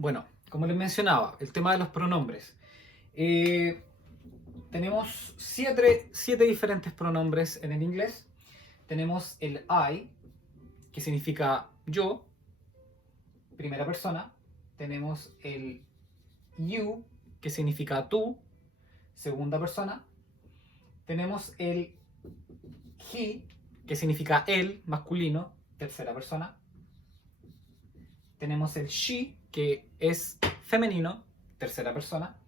Bueno, como les mencionaba, el tema de los pronombres. Tenemos siete diferentes pronombres en el inglés. Tenemos el I, que significa yo, primera persona. Tenemos el you, que significa tú, segunda persona. Tenemos el he, que significa él, masculino, tercera persona. Tenemos el she, que es femenino, tercera persona.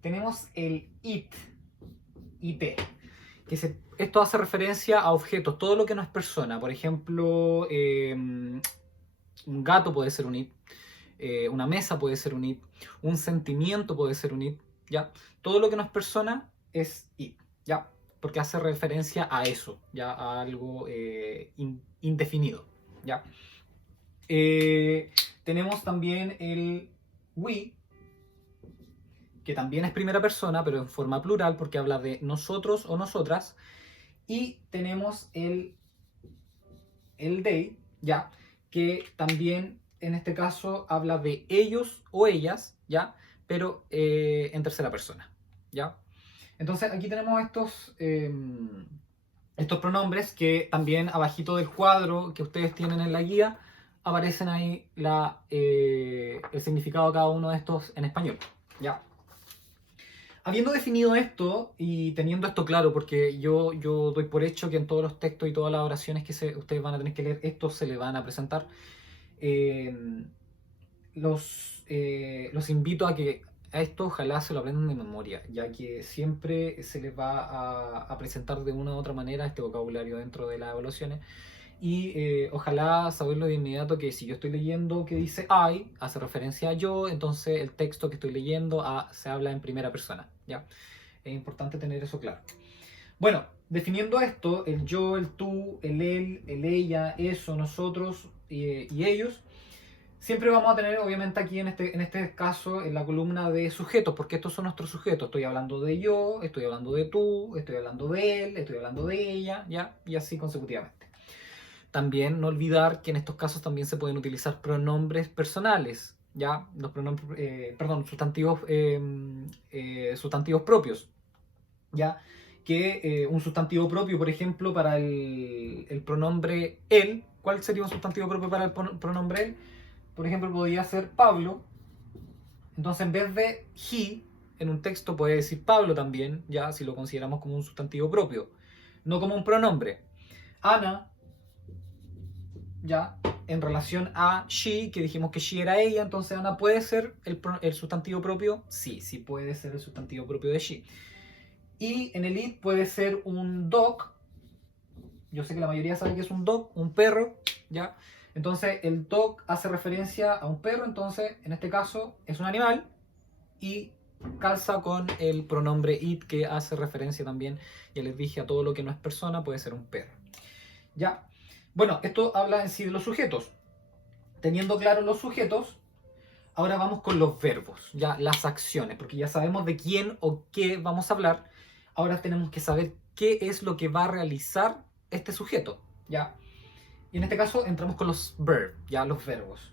Tenemos el it, esto hace referencia a objetos, todo lo que no es persona. Por ejemplo, un gato puede ser un it, una mesa puede ser un it, un sentimiento puede ser un it, ¿ya? Todo lo que no es persona es it, ¿ya? Porque hace referencia a eso, ¿ya? A algo indefinido, ¿ya? Tenemos también el we, que también es primera persona, pero en forma plural, porque habla de nosotros o nosotras. Y tenemos el they, ¿ya? Que también en este caso habla de ellos o ellas, ¿ya? Pero en tercera persona, ¿ya? Entonces aquí tenemos estos pronombres que también abajito del cuadro que ustedes tienen en la guía aparecen ahí el significado de cada uno de estos en español, ¿ya? Habiendo definido esto y teniendo esto claro, porque yo doy por hecho que en todos los textos y todas las oraciones que ustedes van a tener que leer, esto se le van a presentar, eh, los invito a que a esto ojalá se lo aprendan de memoria, ya que siempre se les va a presentar de una u otra manera este vocabulario dentro de las evaluaciones. Y ojalá saberlo de inmediato que si yo estoy leyendo que dice I, hace referencia a yo, entonces el texto que estoy leyendo se habla en primera persona, ¿ya? Es importante tener eso claro. Bueno, definiendo esto, el yo, el tú, el él, el ella, eso, nosotros y ellos, siempre vamos a tener, obviamente aquí en este caso, en la columna de sujetos, porque estos son nuestros sujetos. Estoy hablando de yo, estoy hablando de tú, estoy hablando de él, estoy hablando de ella, ¿ya? Y así consecutivamente. También no olvidar que en estos casos también se pueden utilizar pronombres personales, ¿ya? Los pronombres, sustantivos propios, ¿ya? Que un sustantivo propio, por ejemplo, para el pronombre él, ¿cuál sería un sustantivo propio para el pronombre él? Por ejemplo, podría ser Pablo. Entonces, en vez de he, en un texto puede decir Pablo también, ya, si lo consideramos como un sustantivo propio, no como un pronombre. Ana, ya, en relación a she, que dijimos que she era ella, entonces Ana puede ser el sustantivo propio, sí puede ser el sustantivo propio de she. Y en el it puede ser un dog, yo sé que la mayoría sabe que es un dog, un perro, ¿ya? Entonces el dog hace referencia a un perro, entonces en este caso es un animal y calza con el pronombre it que hace referencia también, ya les dije, a todo lo que no es persona, puede ser un perro, ¿ya? Bueno, esto habla en sí de los sujetos. Teniendo claros los sujetos, ahora vamos con los verbos, ya las acciones, porque ya sabemos de quién o qué vamos a hablar. Ahora tenemos que saber qué es lo que va a realizar este sujeto, ¿ya? Y en este caso entramos con los verbs, ya los verbos.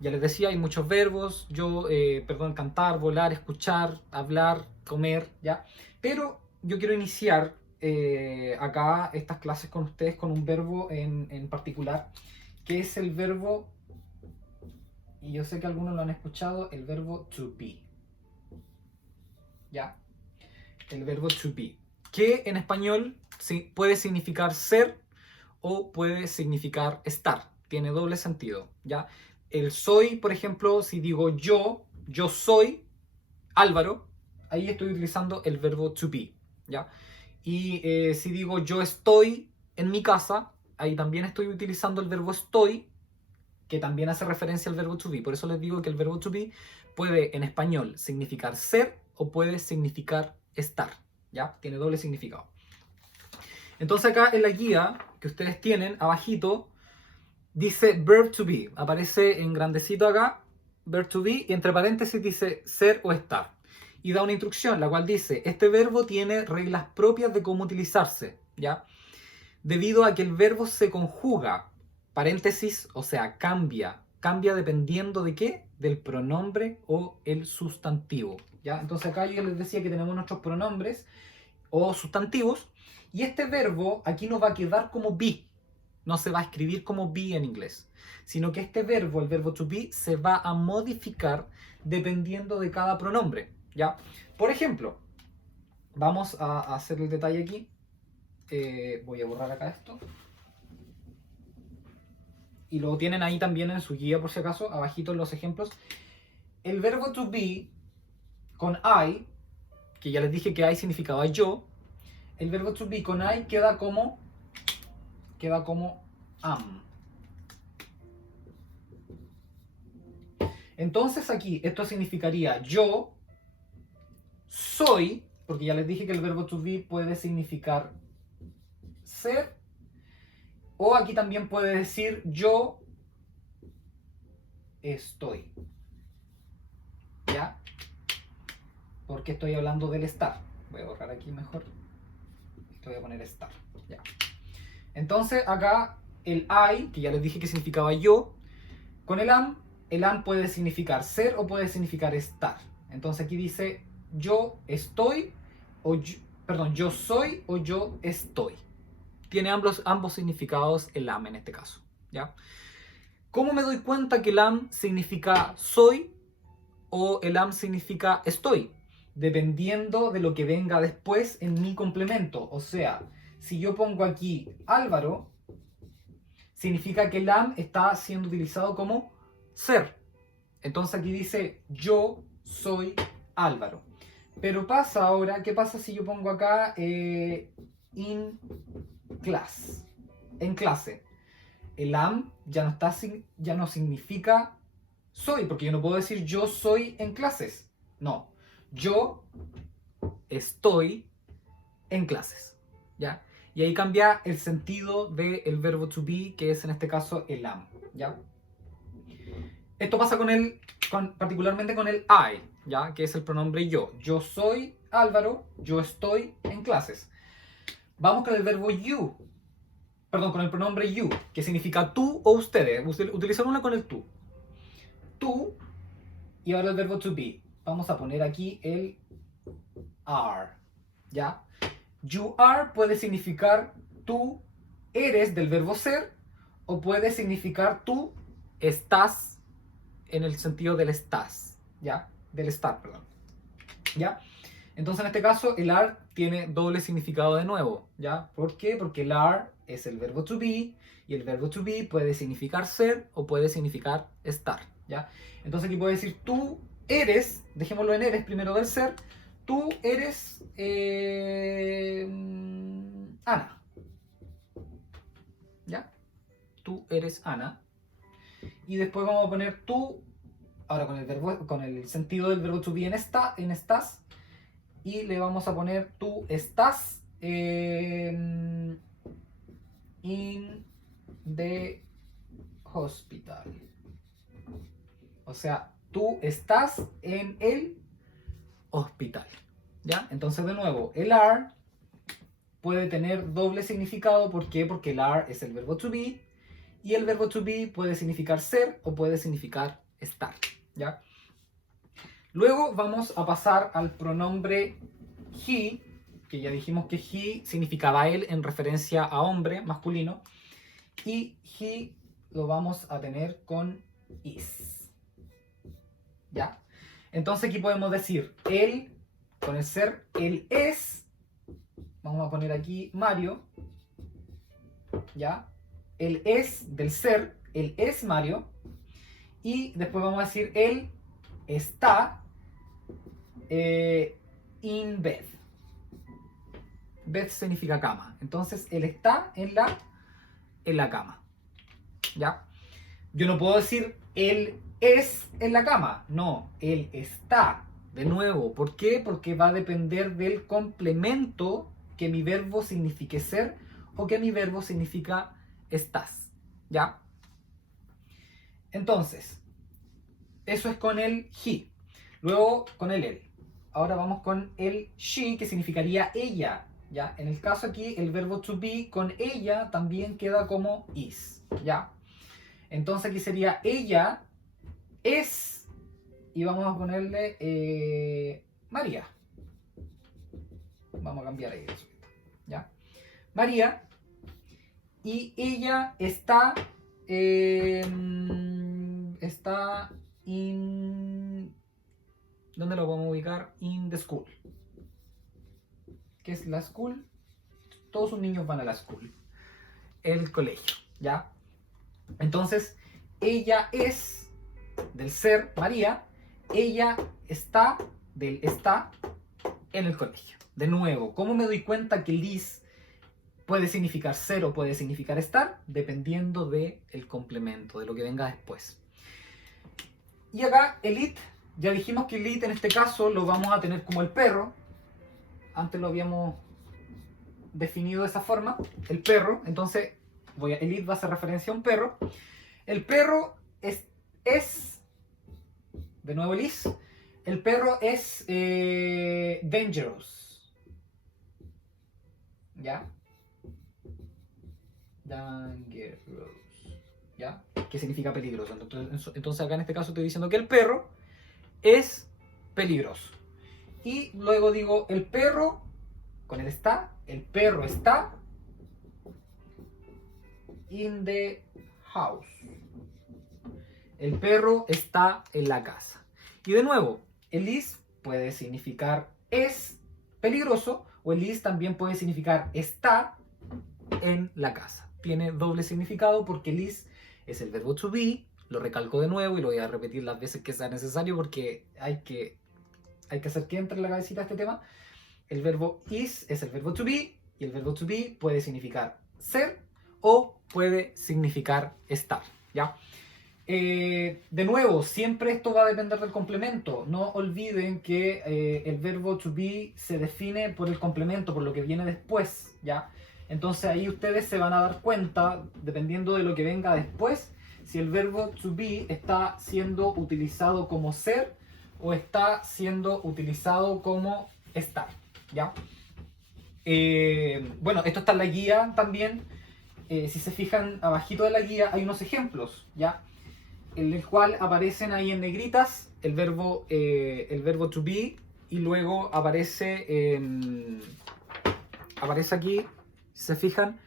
Ya les decía, hay muchos verbos, cantar, volar, escuchar, hablar, comer, ¿ya? Pero yo quiero iniciar acá estas clases con ustedes con un verbo en particular, que es el verbo, y yo sé que algunos lo han escuchado, el verbo to be, ¿ya? El verbo to be, que en español sí, puede significar ser o puede significar estar, tiene doble sentido, ¿ya? El soy, por ejemplo, si digo yo soy Álvaro, ahí estoy utilizando el verbo to be, ¿ya? Y si digo yo estoy en mi casa, ahí también estoy utilizando el verbo estoy, que también hace referencia al verbo to be. Por eso les digo que el verbo to be puede en español significar ser o puede significar estar, ¿ya? Tiene doble significado. Entonces acá en la guía que ustedes tienen, abajito, dice verb to be. Aparece en grandecito acá, verb to be, y entre paréntesis dice ser o estar. Y da una instrucción, la cual dice, este verbo tiene reglas propias de cómo utilizarse, ¿ya? Debido a que el verbo se conjuga, paréntesis, o sea, cambia dependiendo de qué, del pronombre o el sustantivo, ¿ya? Entonces acá yo les decía que tenemos nuestros pronombres o sustantivos, y este verbo aquí no va a quedar como be, no se va a escribir como be en inglés, sino que este verbo, el verbo to be, se va a modificar dependiendo de cada pronombre, ¿ya? Por ejemplo, vamos a hacer el detalle aquí. Voy a borrar acá esto. Y lo tienen ahí también en su guía, por si acaso, abajito en los ejemplos. El verbo to be con I, que ya les dije que I significaba yo, el verbo to be con I queda como am. Entonces aquí esto significaría yo soy, porque ya les dije que el verbo to be puede significar ser, o aquí también puede decir yo estoy. ¿Ya? Porque estoy hablando del estar. Voy a borrar aquí mejor. Esto voy a poner estar. Ya. Entonces acá el I, que ya les dije que significaba yo, con el am puede significar ser o puede significar estar. Entonces aquí dice yo estoy, o yo soy o yo estoy. Tiene ambos significados el am en este caso. ¿Ya? ¿Cómo me doy cuenta que el am significa soy o el am significa estoy? Dependiendo de lo que venga después en mi complemento. O sea, si yo pongo aquí Álvaro, significa que el am está siendo utilizado como ser. Entonces aquí dice yo soy Álvaro. Pero pasa ahora, ¿qué pasa si yo pongo acá in class? En clase. El am ya no significa soy, porque yo no puedo decir yo soy en clases. No, yo estoy en clases. ¿Ya? Y ahí cambia el sentido del verbo to be, que es en este caso el am. ¿Ya? Esto pasa particularmente con el I, ¿ya? Que es el pronombre yo. Yo soy Álvaro, yo estoy en clases. Vamos con el verbo you. Perdón, con el pronombre you, que significa tú o ustedes. Utilizar una con el tú. Tú, y ahora el verbo to be. Vamos a poner aquí el are, ¿ya? You are puede significar tú eres del verbo ser, o puede significar tú estás en el sentido del estás, ¿ya? Del estar, perdón. ¿Ya? Entonces en este caso el are tiene doble significado de nuevo, ¿ya? ¿Por qué? Porque el are es el verbo to be, y el verbo to be puede significar ser o puede significar estar, ¿ya? Entonces aquí puedo decir tú eres, dejémoslo en eres primero del ser, tú eres Ana, ¿ya? Tú eres Ana. Y después vamos a poner tú, ahora con el sentido del verbo to be en estás, y le vamos a poner tú estás in the hospital. O sea, tú estás en el hospital. ¿Ya? Entonces, de nuevo, el are puede tener doble significado. ¿Por qué? Porque el are es el verbo to be, y el verbo to be puede significar ser o puede significar estar. ¿Ya? Luego vamos a pasar al pronombre he, que ya dijimos que he significaba él en referencia a hombre, masculino, y he lo vamos a tener con is. ¿Ya? Entonces aquí podemos decir él, con el ser, él es, vamos a poner aquí Mario, ¿ya? Él es del ser, él es Mario, y después vamos a decir él está in bed. Bed significa cama. Entonces él está en la cama. ¿Ya? Yo no puedo decir él es en la cama. No, él está. De nuevo, ¿por qué? Porque va a depender del complemento que mi verbo signifique ser o que mi verbo significa estás. ¿Ya? Entonces, eso es con el he. Luego con el él. Ahora vamos con el she, que significaría ella. ¿Ya? En el caso aquí, el verbo to be con ella también queda como is. ¿Ya? Entonces aquí sería ella es y vamos a ponerle María. Vamos a cambiar ahí eso, ¿ya? María, y ella está ¿dónde lo vamos a ubicar? In the school. ¿Qué es la school? Todos sus niños van a la school, el colegio, ¿ya? Entonces, ella es del ser María, ella está del está en el colegio. De nuevo, ¿cómo me doy cuenta que Liz puede significar ser o puede significar estar? Dependiendo del complemento, de lo que venga después. Y acá el it, ya dijimos que el it en este caso lo vamos a tener como el perro. Antes lo habíamos definido de esa forma, el perro. Entonces, el it va a hacer referencia a un perro. El perro es de nuevo el is, el perro es dangerous. ¿Ya? Dangerous. ¿Ya? ¿Qué significa peligroso? Entonces acá en este caso estoy diciendo que el perro es peligroso. Y luego digo, el perro, con el perro está in the house. El perro está en la casa. Y de nuevo, el is puede significar es peligroso, o el is también puede significar está en la casa. Tiene doble significado porque el is es el verbo to be. Lo recalco de nuevo y lo voy a repetir las veces que sea necesario porque hay que hacer que entre en la cabecita este tema. El verbo is es el verbo to be, y el verbo to be puede significar ser o puede significar estar, ¿ya? De nuevo, siempre esto va a depender del complemento. No olviden que el verbo to be se define por el complemento, por lo que viene después, ¿ya? Entonces ahí ustedes se van a dar cuenta, dependiendo de lo que venga después, si el verbo to be está siendo utilizado como ser o está siendo utilizado como estar, ¿ya? Bueno, esto está en la guía también. Si se fijan, abajito de la guía hay unos ejemplos, ¿ya? En el cual aparecen ahí en negritas el verbo to be, y luego aparece aquí, si se fijan,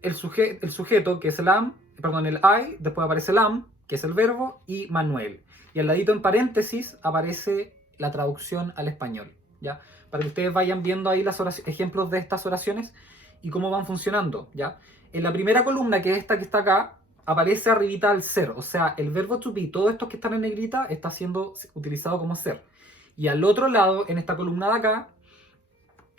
el sujeto que es el am, perdón, el I, después aparece el am, que es el verbo, y Manuel. Y al ladito en paréntesis aparece la traducción al español, ¿ya? Para que ustedes vayan viendo ahí los ejemplos de estas oraciones y cómo van funcionando, ¿ya? En la primera columna, que es esta que está acá, aparece arribita el ser, o sea, el verbo to be, todos estos que están en negrita, está siendo utilizado como ser. Y al otro lado, en esta columna de acá,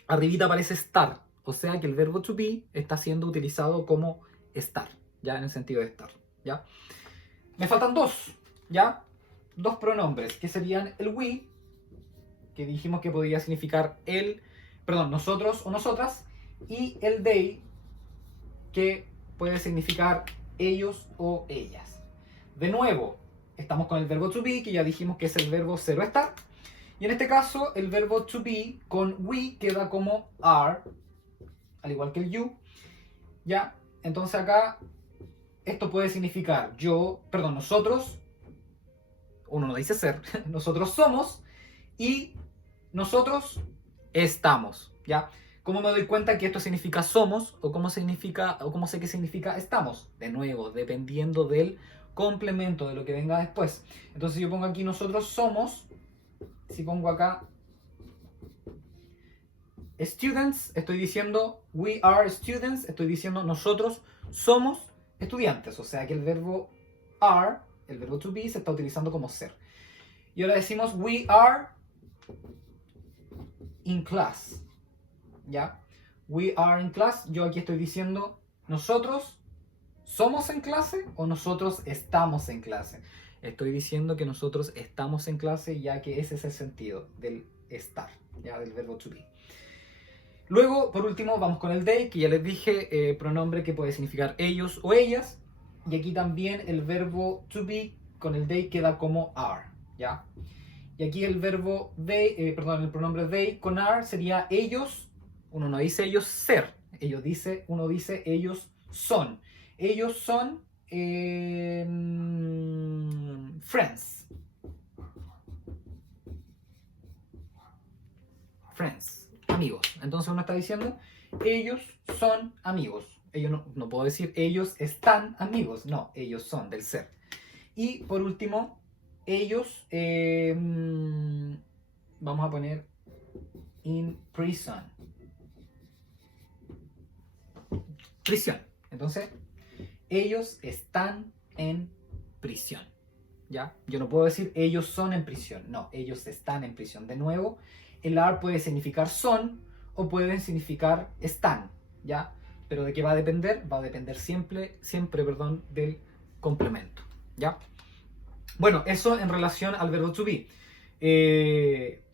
arribita aparece estar, o sea que el verbo to be está siendo utilizado como estar, ya en el sentido de estar, ¿ya? Me faltan dos, ¿ya? Dos pronombres, que serían el we, que dijimos que podría significar nosotros o nosotras, y el they, que puede significar ellos o ellas. De nuevo, estamos con el verbo to be, que ya dijimos que es el verbo ser o estar. Y en este caso, el verbo to be con we queda como are, al igual que el you. ¿Ya? Entonces acá, esto puede significar nosotros, uno no dice ser, nosotros somos y nosotros estamos, ¿ya? ¿Cómo me doy cuenta que esto significa somos o cómo sé que significa estamos? De nuevo, dependiendo del complemento, de lo que venga después. Entonces yo pongo aquí nosotros somos, si pongo acá students, estoy diciendo we are students, estoy diciendo nosotros somos estudiantes, o sea que el verbo are, el verbo to be, se está utilizando como ser. Y ahora decimos we are in class, ¿ya? We are in class, yo aquí estoy diciendo nosotros somos en clase o nosotros estamos en clase. Estoy diciendo que nosotros estamos en clase, ya que ese es el sentido del estar, ya del verbo to be. Luego, por último, vamos con el they, que ya les dije, pronombre que puede significar ellos o ellas. Y aquí también el verbo to be con el they queda como are, ¿ya? Y aquí el verbo el pronombre they con are sería ellos. Uno no dice ellos ser, uno dice ellos son. Ellos son friends. friends, amigos. Entonces uno está diciendo, ellos son amigos. Ellos no puedo decir, ellos están amigos. No, ellos son, del ser. Y por último, ellos, vamos a poner in prison. Prisión. Entonces, ellos están en prisión. ¿Ya? Yo no puedo decir ellos son en prisión. No, ellos están en prisión. De nuevo, el are puede significar son o puede significar están. ¿Ya? Pero ¿de qué va a depender? Va a depender siempre, del complemento. ¿Ya? Bueno, eso en relación al verbo to be.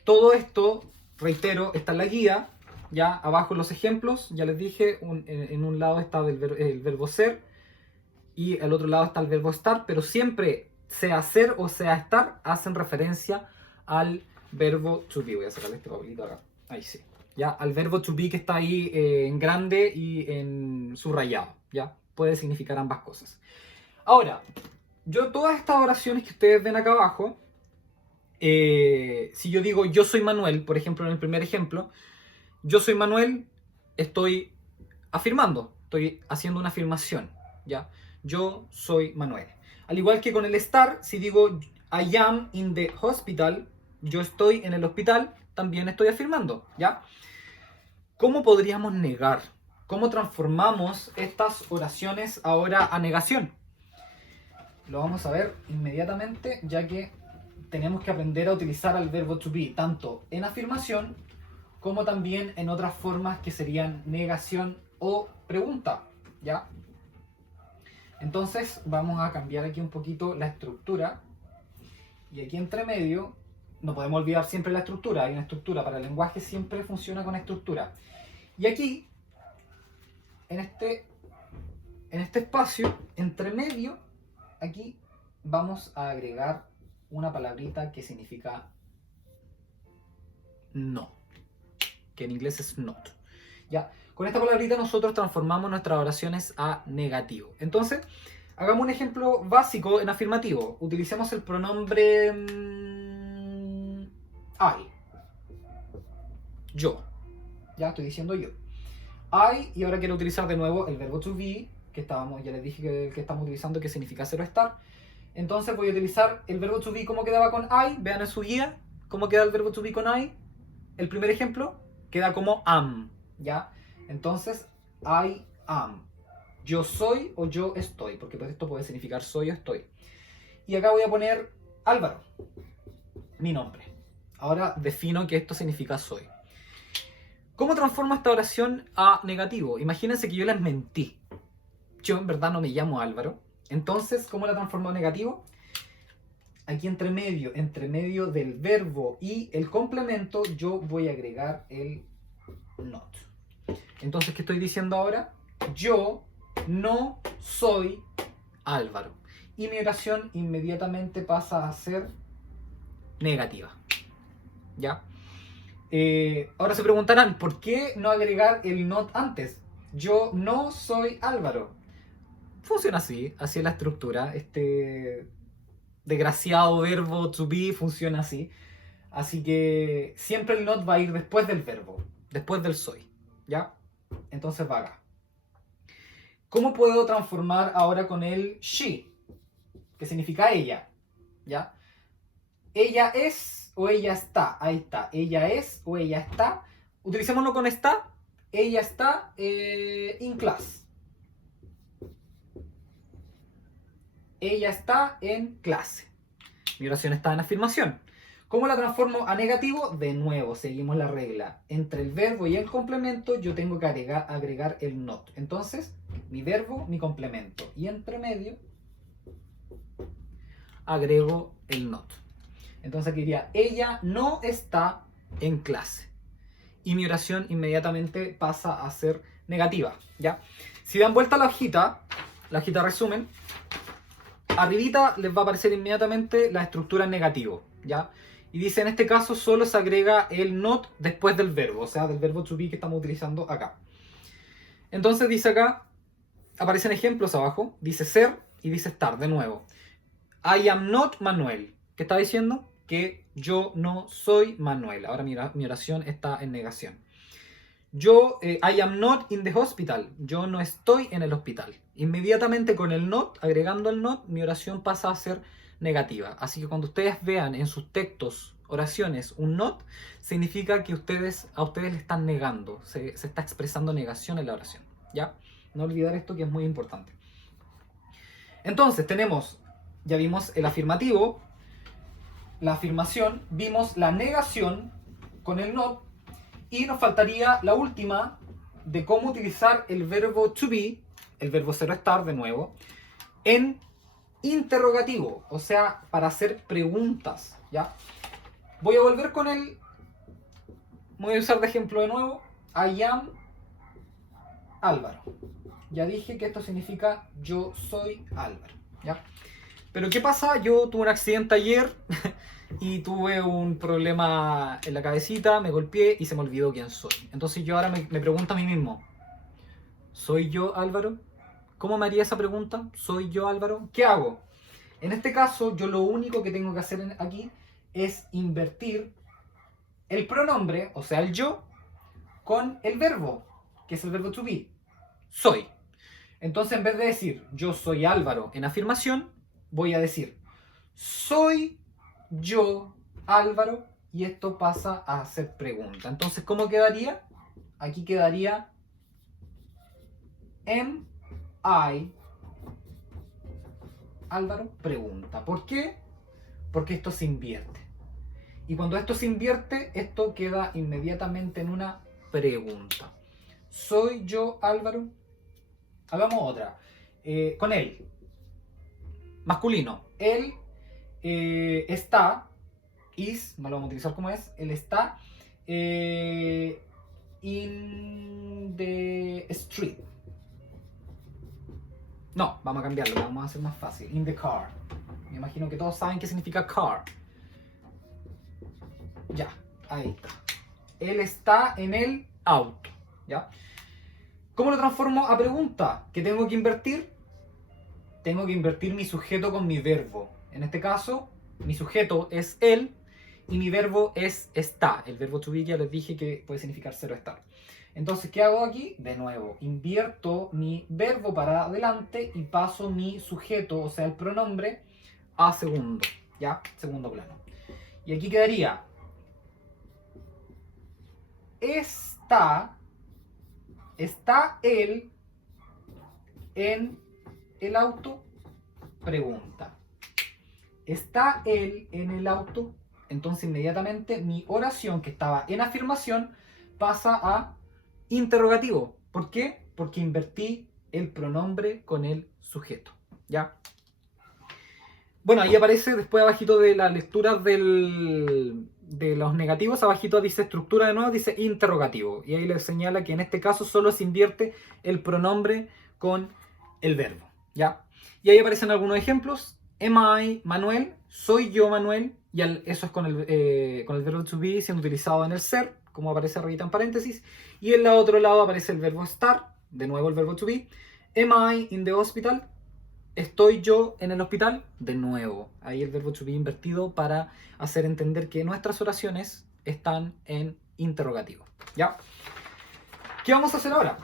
Todo esto, reitero, está en la guía. Ya abajo los ejemplos, ya les dije, en un lado está el verbo ser y al otro lado está el verbo estar, pero siempre, sea ser o sea estar, hacen referencia al verbo to be. Voy a sacarle este papelito acá. Ahí sí. Ya, al verbo to be que está ahí en grande y en subrayado. Ya, puede significar ambas cosas. Ahora, yo todas estas oraciones que ustedes ven acá abajo, si yo digo yo soy Manuel, por ejemplo en el primer ejemplo, yo soy Manuel, estoy afirmando, estoy haciendo una afirmación, ¿ya? Yo soy Manuel. Al igual que con el estar, si digo I am in the hospital, yo estoy en el hospital, también estoy afirmando, ¿ya? ¿Cómo podríamos negar? ¿Cómo transformamos estas oraciones ahora a negación? Lo vamos a ver inmediatamente, ya que tenemos que aprender a utilizar el verbo to be, tanto en afirmación, como también en otras formas que serían negación o pregunta, ¿ya? Entonces vamos a cambiar aquí un poquito la estructura. Y aquí entre medio, no podemos olvidar siempre la estructura. Hay una estructura, para el lenguaje siempre funciona con estructura. Y aquí, en este espacio, entre medio, aquí vamos a agregar una palabrita que significa no, que en inglés es not. ¿Ya? Con esta palabrita nosotros transformamos nuestras oraciones a negativo. Entonces, hagamos un ejemplo básico en afirmativo. Utilicemos el pronombre I. Yo. Ya estoy diciendo yo. I, y ahora quiero utilizar de nuevo el verbo to be, que ya les dije que estamos utilizando, que significa ser o estar. Entonces voy a utilizar el verbo to be como quedaba con I. Vean en su guía cómo queda el verbo to be con I. El primer ejemplo queda como am, ¿ya? Entonces, I am. Yo soy o yo estoy, porque pues esto puede significar soy o estoy. Y acá voy a poner Álvaro, mi nombre. Ahora defino que esto significa soy. ¿Cómo transformo esta oración a negativo? Imagínense que yo les mentí. Yo en verdad no me llamo Álvaro. Entonces, ¿cómo la transformo a negativo? Aquí entre medio del verbo y el complemento, yo voy a agregar el not. Entonces, ¿qué estoy diciendo ahora? Yo no soy Álvaro. Y mi oración inmediatamente pasa a ser negativa. ¿Ya? Ahora se preguntarán, ¿por qué no agregar el not antes? Yo no soy Álvaro. Funciona así es la estructura. Este desgraciado verbo to be funciona así. Así que siempre el not va a ir después del verbo, después del soy. ¿Ya? Entonces va acá. ¿Cómo puedo transformar ahora con el she? Que significa ella. ¿Ya? Ella es o ella está. Ahí está. Ella es o ella está. Utilicémoslo con está. Ella está in class. Ella está en clase. Mi oración está en afirmación. ¿Cómo la transformo a negativo? De nuevo, seguimos la regla. Entre el verbo y el complemento yo tengo que agregar el not. Entonces, mi verbo, mi complemento. Y entre medio, agrego el not. Entonces aquí diría, ella no está en clase. Y mi oración inmediatamente pasa a ser negativa. ¿Ya? Si dan vuelta a la hojita resumen, arribita les va a aparecer inmediatamente la estructura en negativo. ¿Ya? Y dice, en este caso solo se agrega el not después del verbo, o sea, del verbo to be que estamos utilizando acá. Entonces dice acá, aparecen ejemplos abajo, dice ser y dice estar, de nuevo. I am not Manuel. ¿Qué está diciendo? que yo no soy Manuel. Ahora mi oración está en negación. Yo, I am not in the hospital. Yo no estoy en el hospital. Inmediatamente con el not, agregando el not, mi oración pasa a ser negativa. Así que cuando ustedes vean en sus textos, oraciones, un not, significa que a ustedes le están negando. Se está expresando negación en la oración. ¿Ya? No olvidar esto, que es muy importante. Entonces ya vimos el afirmativo, la afirmación, vimos la negación con el not, y nos faltaría la última de cómo utilizar el verbo to be, el verbo ser o estar de nuevo, en interrogativo, o sea, para hacer preguntas, ¿ya? Voy a volver con voy a usar de ejemplo de nuevo, I am Álvaro. Ya dije que esto significa yo soy Álvaro, ¿ya? Pero ¿qué pasa? Yo tuve un accidente ayer y tuve un problema en la cabecita, me golpeé y se me olvidó quién soy. Entonces yo ahora me pregunto a mí mismo, ¿soy yo Álvaro? ¿Cómo me haría esa pregunta? ¿Soy yo Álvaro? ¿Qué hago? En este caso, yo lo único que tengo que hacer aquí es invertir el pronombre, o sea, el yo, con el verbo, que es el verbo to be, soy. Entonces, en vez de decir yo soy Álvaro en afirmación, voy a decir soy yo Álvaro, y esto pasa a ser pregunta. Entonces, ¿cómo quedaría? Aquí quedaría am I Álvaro, pregunta. ¿Por qué? Porque esto se invierte. Y cuando esto se invierte, esto queda inmediatamente en una pregunta. ¿Soy yo Álvaro? Hagamos otra. Con él. Masculino. Él está, is, no lo vamos a utilizar como es, él está in the street. No, vamos a cambiarlo, lo vamos a hacer más fácil. In the car. Me imagino que todos saben qué significa car. Ya, ahí está. Él está en el auto. ¿Ya? ¿Cómo lo transformo a pregunta? ¿Qué tengo que invertir? Tengo que invertir mi sujeto con mi verbo. En este caso, mi sujeto es él y mi verbo es está. El verbo to be ya les dije que puede significar ser o estar. Entonces, ¿qué hago aquí? De nuevo, invierto mi verbo para adelante y paso mi sujeto, o sea, el pronombre, a segundo. ¿Ya? Segundo plano. Y aquí quedaría está él en el auto, pregunta. ¿Está él en el auto? Entonces inmediatamente mi oración, que estaba en afirmación, pasa a interrogativo. ¿Por qué? Porque invertí el pronombre con el sujeto. ¿Ya? Bueno, ahí aparece después abajito de la lectura de los negativos, abajito dice estructura de nuevo, dice interrogativo. Y ahí le señala que en este caso solo se invierte el pronombre con el verbo. ¿Ya? Y ahí aparecen algunos ejemplos. Am I Manuel? ¿Soy yo Manuel? Y eso es con el verbo to be siendo utilizado en el ser, como aparece arriba en paréntesis. Y en el otro lado aparece el verbo estar, de nuevo el verbo to be. Am I in the hospital? ¿Estoy yo en el hospital? De nuevo, ahí el verbo to be invertido para hacer entender que nuestras oraciones están en interrogativo. ¿Ya? ¿Qué vamos a hacer ahora?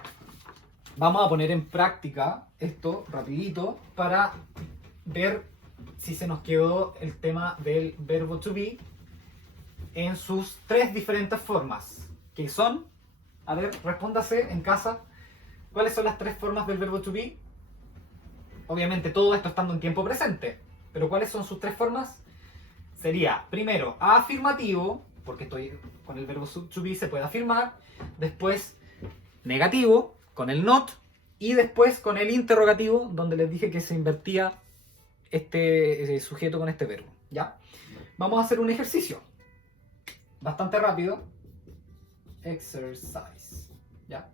Vamos a poner en práctica esto rapidito para ver si se nos quedó el tema del verbo to be en sus tres diferentes formas. Que son, a ver, respóndase en casa, ¿cuáles son las tres formas del verbo to be? Obviamente todo esto estando en tiempo presente, pero ¿cuáles son sus tres formas? Sería, primero, afirmativo, porque estoy con el verbo to be se puede afirmar, después negativo, con el not, y después con el interrogativo, donde les dije que se invertía este sujeto con este verbo. ¿Ya? Vamos a hacer un ejercicio, bastante rápido. Exercise. ¿Ya?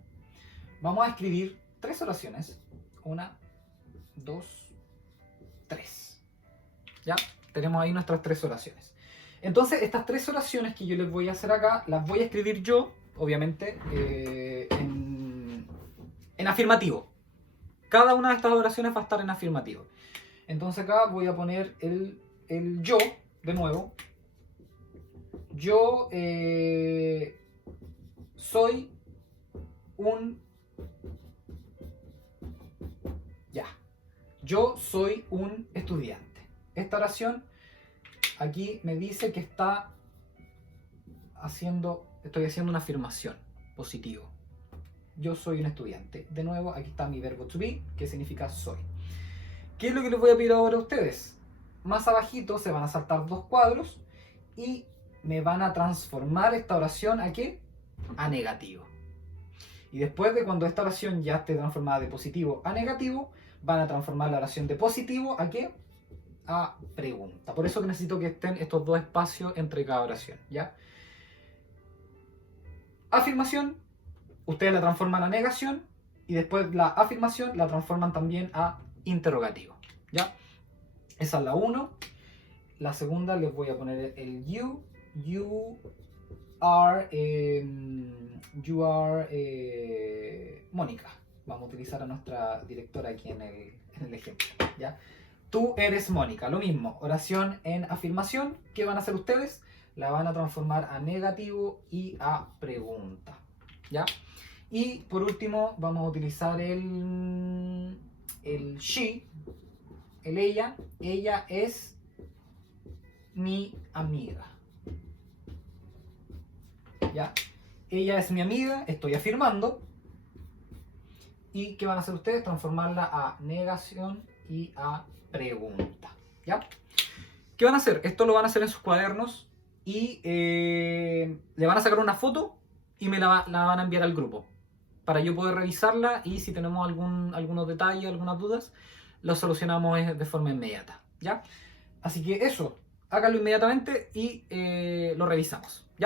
Vamos a escribir tres oraciones. 1, 2, 3. ¿Ya? Tenemos ahí nuestras tres oraciones. Entonces, estas tres oraciones que yo les voy a hacer acá, las voy a escribir yo, obviamente, en afirmativo. Cada una de estas oraciones va a estar en afirmativo. Entonces acá voy a poner el yo, de nuevo. yo soy un... Ya. Yo soy un estudiante. Esta oración aquí me dice que estoy haciendo una afirmación positiva. Yo soy un estudiante. De nuevo, aquí está mi verbo to be, que significa soy. ¿Qué es lo que les voy a pedir ahora a ustedes? Más abajito se van a saltar 2 cuadros y me van a transformar esta oración ¿a qué? A negativo. Y después de cuando esta oración ya esté transformada de positivo a negativo, van a transformar la oración de positivo ¿a qué? A pregunta. Por eso que necesito que estén estos 2 espacios entre cada oración, ¿ya? Afirmación, ustedes la transforman a negación y después la afirmación la transforman también a interrogativo, ¿ya? Esa es la 1. La segunda les voy a poner el you. You are Mónica. Vamos a utilizar a nuestra directora aquí en el ejemplo, ¿ya? Tú eres Mónica. Lo mismo, oración en afirmación. ¿Qué van a hacer ustedes? La van a transformar a negativo y a pregunta, ¿ya? Y por último vamos a utilizar el she, el ella. Ella es mi amiga, ¿ya? Ella es mi amiga, estoy afirmando. ¿Y qué van a hacer ustedes? Transformarla a negación y a pregunta, ¿ya? ¿Qué van a hacer? Esto lo van a hacer en sus cuadernos y le van a sacar una foto y me la van a enviar al grupo para yo poder revisarla y si tenemos algunos detalles, algunas dudas, lo solucionamos de forma inmediata, ¿ya? Así que eso, háganlo inmediatamente y lo revisamos, ¿ya?